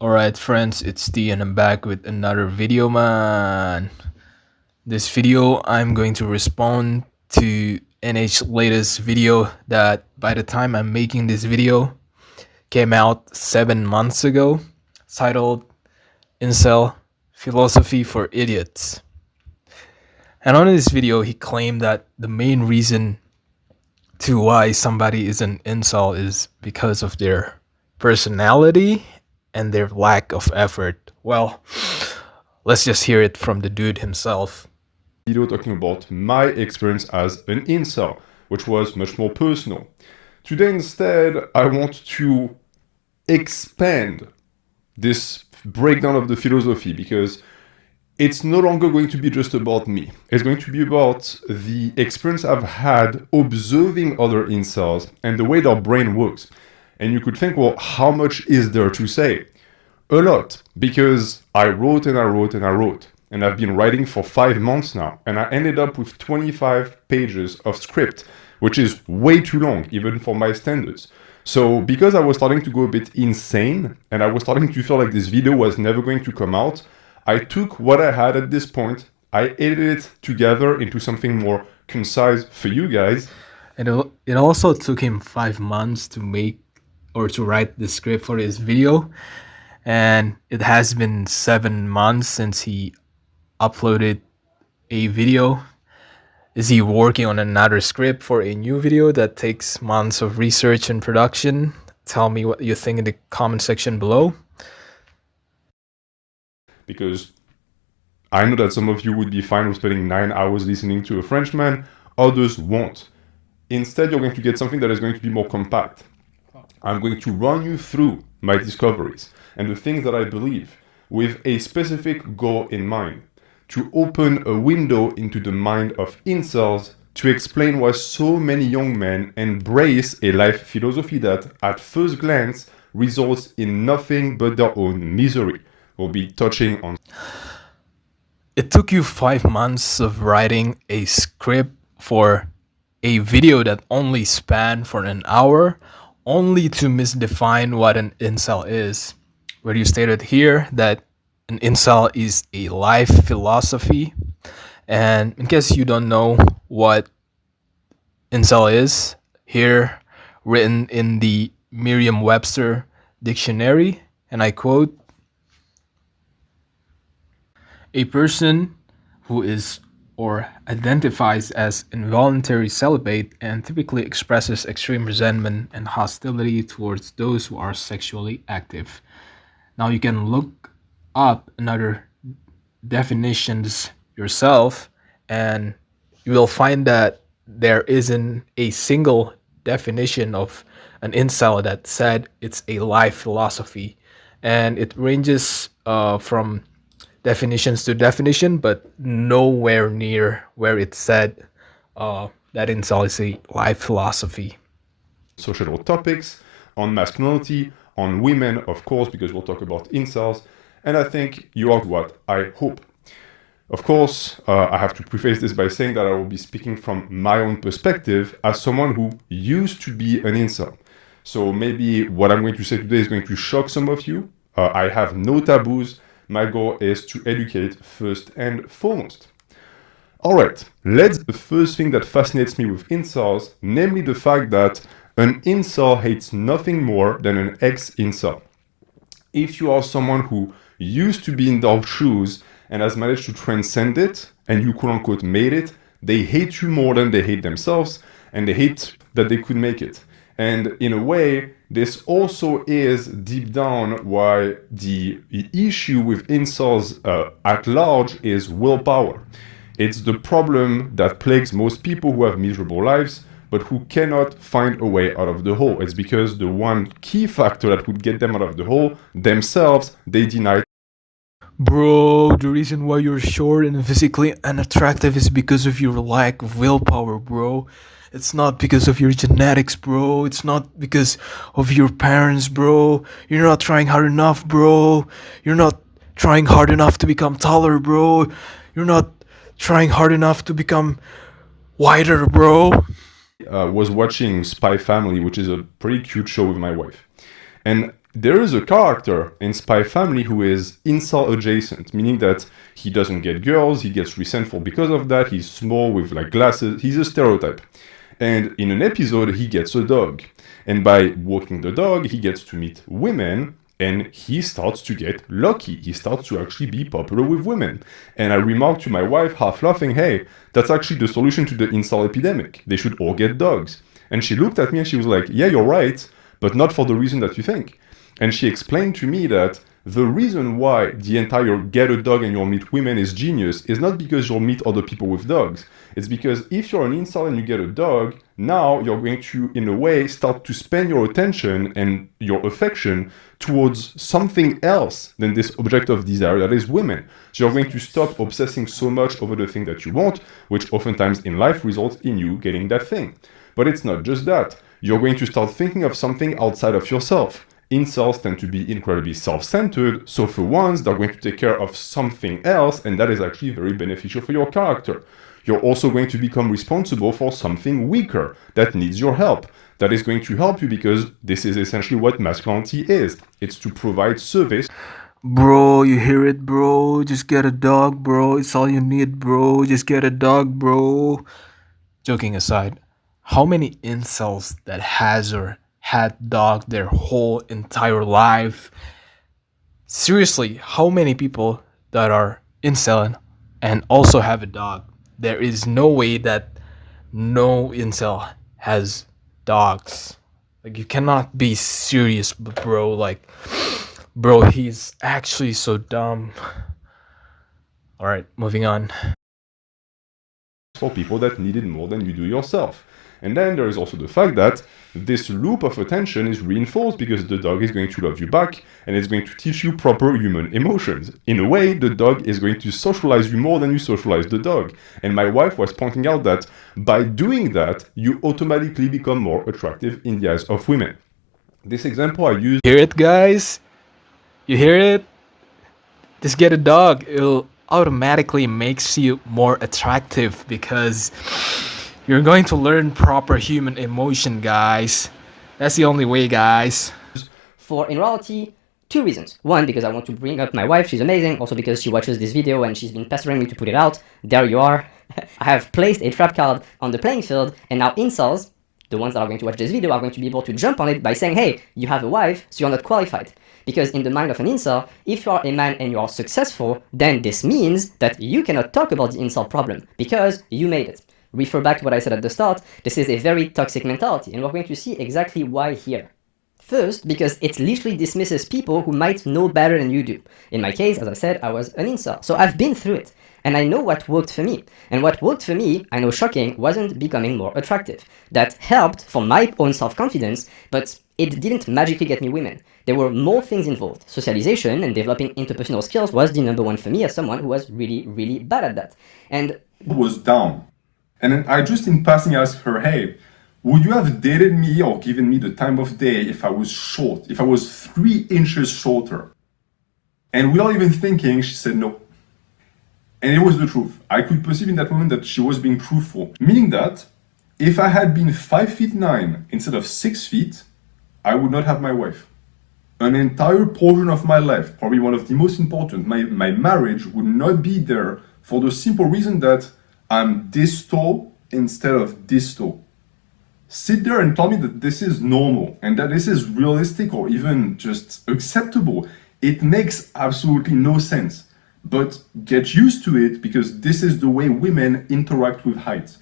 Alright friends, it's T and I'm back with another video, man. This video I'm going to respond to NH's latest video that by the time I'm making this video came out 7 months ago, titled Incel Philosophy for Idiots. And on this video he claimed that the main reason to why somebody is an incel is because of their personality and their lack of effort. Well, let's just hear it from the dude himself. Video talking about my experience as an incel, which was much more personal. Today instead, I want to expand this breakdown of the philosophy because it's no longer going to be just about me. It's going to be about the experience I've had observing other incels and the way their brain works. And you could think, well, how much is there to say? A lot, because I wrote and I wrote and I wrote. And I've been writing for 5 months now, and I ended up with 25 pages of script, which is way too long, even for my standards. So because I was starting to go a bit insane, and I was starting to feel like this video was never going to come out, I took what I had at this point, I edited it together into something more concise for you guys. And it also took him 5 months to make or to write the script for this video. And it has been 7 months since he uploaded a video. Is he working on another script for a new video that takes months of research and production? Tell me what you think in the comment section below. Because I know that some of you would be fine with spending 9 hours listening to a Frenchman, others won't. Instead, you're going to get something that is going to be more compact. I'm going to run you through my discoveries and the things that I believe with a specific goal in mind, to open a window into the mind of incels, to explain why so many young men embrace a life philosophy that at first glance results in nothing but their own misery. We'll be touching on. It took you 5 months of writing a script for a video that only spanned for an hour, only to misdefine what an incel is. Where you stated here that an incel is a life philosophy. And in case you don't know what incel is, here written in the Merriam-Webster dictionary, and I quote, a person who is or identifies as involuntary celibate and typically expresses extreme resentment and hostility towards those who are sexually active. Now you can look up another definitions yourself and you will find that there isn't a single definition of an incel that said it's a life philosophy, and it ranges from definitions to definition, but nowhere near where it said that incel is a life philosophy. Social topics, on masculinity, on women, of course, because we'll talk about incels, and I think you are what I hope. Of course, I have to preface this by saying that I will be speaking from my own perspective as someone who used to be an incel. So maybe what I'm going to say today is going to shock some of you. I have no taboos. My goal is to educate first and foremost. Alright, let's the first thing that fascinates me with incels, namely the fact that an incel hates nothing more than an ex-incel. If you are someone who used to be in their shoes and has managed to transcend it, and you quote-unquote made it, they hate you more than they hate themselves, and they hate that they could make it. And in a way, this also is deep down why the issue with incels at large is willpower. It's the problem that plagues most people who have miserable lives, but who cannot find a way out of the hole. It's because the one key factor that would get them out of the hole, themselves, they deny. Bro, the reason why you're short and physically unattractive is because of your lack of willpower, bro. It's not because of your genetics, bro. It's not because of your parents, bro. You're not trying hard enough, bro. You're not trying hard enough to become taller, bro. You're not trying hard enough to become wider, bro. Was watching Spy Family, which is a pretty cute show with my wife. And there is a character in Spy Family who is incel adjacent, meaning that he doesn't get girls, he gets resentful because of that, he's small with like glasses, he's a stereotype. And in an episode, he gets a dog. And by walking the dog, he gets to meet women, and he starts to get lucky. He starts to actually be popular with women. And I remarked to my wife, half laughing, hey, that's actually the solution to the incel epidemic. They should all get dogs. And she looked at me and she was like, yeah, you're right, but not for the reason that you think. And she explained to me that the reason why the entire get a dog and you'll meet women is genius is not because you'll meet other people with dogs. It's because if you're an incel and you get a dog, now you're going to, in a way, start to spend your attention and your affection towards something else than this object of desire that is women. So you're going to stop obsessing so much over the thing that you want, which oftentimes in life results in you getting that thing. But it's not just that. You're going to start thinking of something outside of yourself. Incels tend to be incredibly self-centered, so for once, they're going to take care of something else, and that is actually very beneficial for your character. You're also going to become responsible for something weaker that needs your help. That is going to help you because this is essentially what masculinity is. It's to provide service. Bro, you hear it, bro? Just get a dog, bro. It's all you need, bro. Just get a dog, bro. Joking aside, how many incels that has or had dog their whole entire life? Seriously, how many people that are incel and also have a dog? There is no way that no incel has dogs. Like, you cannot be serious, bro. Like, bro, he's actually so dumb. All right, moving on. For people that need it more than you do yourself. And then there is also the fact that this loop of attention is reinforced because the dog is going to love you back and it's going to teach you proper human emotions. In a way, the dog is going to socialize you more than you socialize the dog. And my wife was pointing out that by doing that, you automatically become more attractive in the eyes of women. This example I use. Hear it, guys? You hear it? Just get a dog. It'll automatically makes you more attractive because you're going to learn proper human emotion, guys. That's the only way, guys. For in reality, two reasons. One, because I want to bring up my wife, she's amazing. Also because she watches this video and she's been pestering me to put it out. There you are. I have placed a trap card on the playing field, and now incels, the ones that are going to watch this video, are going to be able to jump on it by saying, hey, you have a wife, so you're not qualified. Because in the mind of an incel, if you are a man and you are successful, then this means that you cannot talk about the incel problem because you made it. Refer back to what I said at the start, this is a very toxic mentality, and we're going to see exactly why here. First, because it literally dismisses people who might know better than you do. In my case, as I said, I was an incel, so I've been through it. And I know what worked for me. And what worked for me, I know shocking, wasn't becoming more attractive. That helped for my own self-confidence, but it didn't magically get me women. There were more things involved. Socialization and developing interpersonal skills was the number one for me as someone who was really, really bad at that. And was down. And then I just in passing asked her, hey, would you have dated me or given me the time of day if I was short, if I was 3 inches shorter? And without even thinking, she said no. And it was the truth. I could perceive in that moment that she was being truthful. Meaning that if I had been 5'9" instead of 6 feet, I would not have my wife. An entire portion of my life, probably one of the most important, my marriage would not be there for the simple reason that I'm this tall instead of this tall. Sit there and tell me that this is normal and that this is realistic or even just acceptable. It makes absolutely no sense. But get used to it because this is the way women interact with height.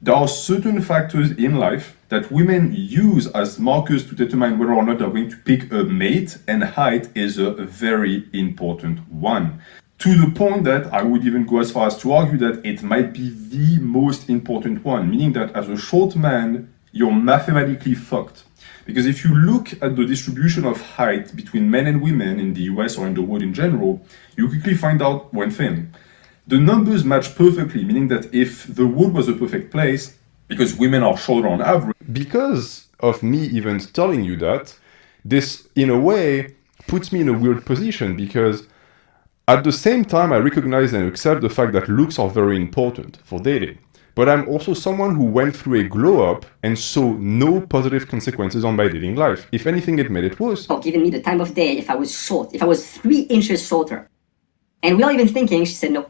There are certain factors in life that women use as markers to determine whether or not they're going to pick a mate, and height is a very important one. To the point that I would even go as far as to argue that it might be the most important one, meaning that as a short man, you're mathematically fucked. Because if you look at the distribution of height between men and women in the US or in the world in general, you quickly find out one thing. The numbers match perfectly, meaning that if the world was a perfect place, because women are shorter on average. Because of me even telling you that, this in a way puts me in a weird position because at the same time I recognize and accept the fact that looks are very important for dating. but I'm also someone who went through a glow up and saw no positive consequences on my dating life. If anything, it made it worse. Giving me the time of day if I was short, if I was 3 inches shorter. And without even thinking, she said no.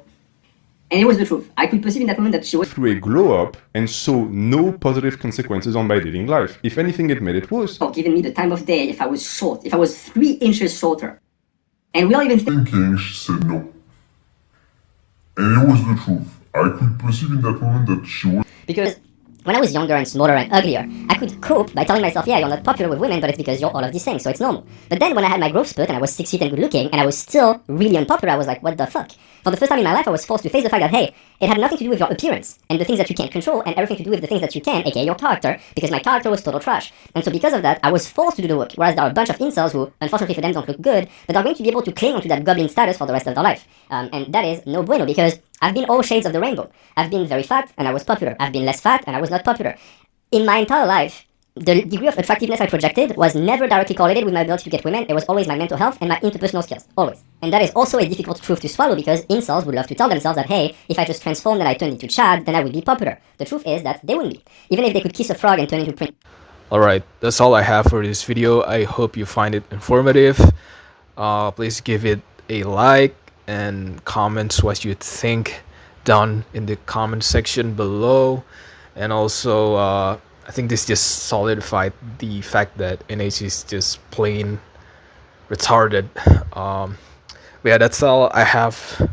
And it was the truth. I could perceive in that moment that she was through a glow up and saw no positive consequences on my dating life. If anything, it made it worse. giving me the time of day if I was short, if I was 3 inches shorter. And without even thinking, she said no. And it was the truth. I could perceive in that moment that she was. Because when I was younger and smaller and uglier, I could cope by telling myself, yeah, you're not popular with women, but it's because you're all of these things, so it's normal. But then when I had my growth spurt and I was 6 feet and good looking, and I was still really unpopular, I was like, what the fuck? For the first time in my life, I was forced to face the fact that, hey, it had nothing to do with your appearance and the things that you can't control, and everything to do with the things that you can, aka your character, because my character was total trash. And so because of that, I was forced to do the work, whereas there are a bunch of incels who, unfortunately for them, don't look good, but are going to be able to cling onto that goblin status for the rest of their life. And that is no bueno, because I've been all shades of the rainbow. I've been very fat, and I was popular. I've been less fat, and I was not popular. In my entire life, the degree of attractiveness I projected was never directly correlated with my ability to get women. It was always my mental health and my interpersonal skills. Always. And that is also a difficult truth to swallow because incels would love to tell themselves that, hey, if I just transformed and I turned into Chad, then I would be popular. The truth is that they wouldn't be. Even if they could kiss a frog and turn into Prince. Alright, that's all I have for this video. I hope you find it informative. Please give it a like and comment what you think down in the comment section below. And also, I think this just solidified the fact that NH is just plain retarded. But yeah, that's all I have